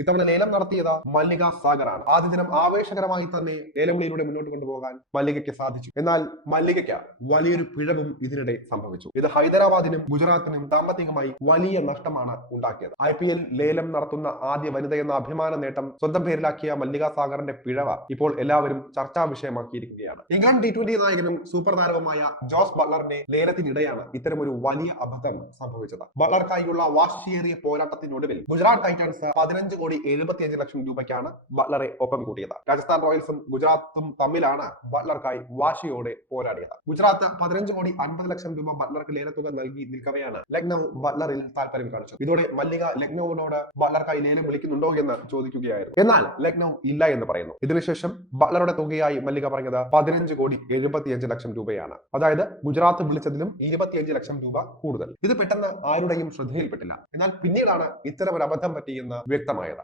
ഇത്തവണ ലേലം നടത്തിയത് മല്ലിക സാഗറാണ്. ആദ്യ ദിനം ആവേശകരമായി തന്നെ ലേലം വിളിയിലൂടെ മുന്നോട്ട് കൊണ്ടുപോകാൻ മല്ലികയ്ക്ക് സാധിച്ചു. എന്നാൽ മല്ലികയ്ക്ക് വലിയൊരു പിഴവും ഇതിനിടെ സംഭവിച്ചു. ഇത് ഹൈദരാബാദിനും ഗുജറാത്തിനും സാമ്പത്തികമായി വലിയ നഷ്ടമാണ് ഉണ്ടാക്കിയത്. IPL ലേലം നടത്തുന്ന ആദ്യ വനിത എന്ന അഭിമാന നേട്ടം സ്വന്തം പേരിലാക്കിയ മല്ലിക സാഗറിന്റെ പിഴവ് ഇപ്പോൾ എല്ലാവരും ചർച്ചാ വിഷയമാക്കിയിരിക്കുകയാണ്. ഇംഗ്ലണ്ട് T20 നായകനും സൂപ്പർ താരവുമായ ജോസ് ബട്ട്ലറിന്റെ ലേലത്തിനിടെയാണ് ഇത്തരമൊരു വലിയ അബദ്ധം സംഭവിച്ചത്. ബട്ട്ലർക്കായുള്ള വാശിയേറിയ പോരാട്ടത്തിനൊടുവിൽ ഗുജറാത്ത് ടൈറ്റൻസ് 15,75,00,000 രൂപയ്ക്കാണ് ബട്ട്ലറെ ഒപ്പം കൂട്ടിയത്. രാജസ്ഥാൻ റോയൽസും ഗുജറാത്തും തമ്മിലാണ് ബട്ട്ലർക്കായി വാശിയോടെ പോരാടിയത്. ഗുജറാത്ത് 15,50,00,000 രൂപ ബട്ട്ലർക്ക് ലേലത്തുക നൽകി നിൽക്കവെയാണ് ലക്നൌ ബട്ട്ലറിൽ താല്പര്യം കാണിച്ചത്. ഇതോടെ മല്ലിക ലക്നൌവിനോട് ബട്ട്ലർക്കായി ലേലം വിളിക്കുന്നുണ്ടോ എന്ന് ചോദിക്കുകയായിരുന്നു. എന്നാൽ ലക്നൌ ഇല്ല എന്ന് പറയുന്നു. ഇതിനുശേഷം ബട്ട്ലറുടെ തുകയായി മല്ലിക പറഞ്ഞത് 15,75,00,000 രൂപയാണ്. അതായത് ഗുജറാത്ത് വിളിച്ചതിലും 25,00,000 രൂപ കൂടുതൽ. ഇത് പെട്ടെന്ന് ആരുടെയും ശ്രദ്ധയിൽപ്പെട്ടില്ല. എന്നാൽ പിന്നീടാണ് ഇത്തരം ഒരു അബദ്ധം പറ്റിയെന്ന് വ്യക്തമായത്.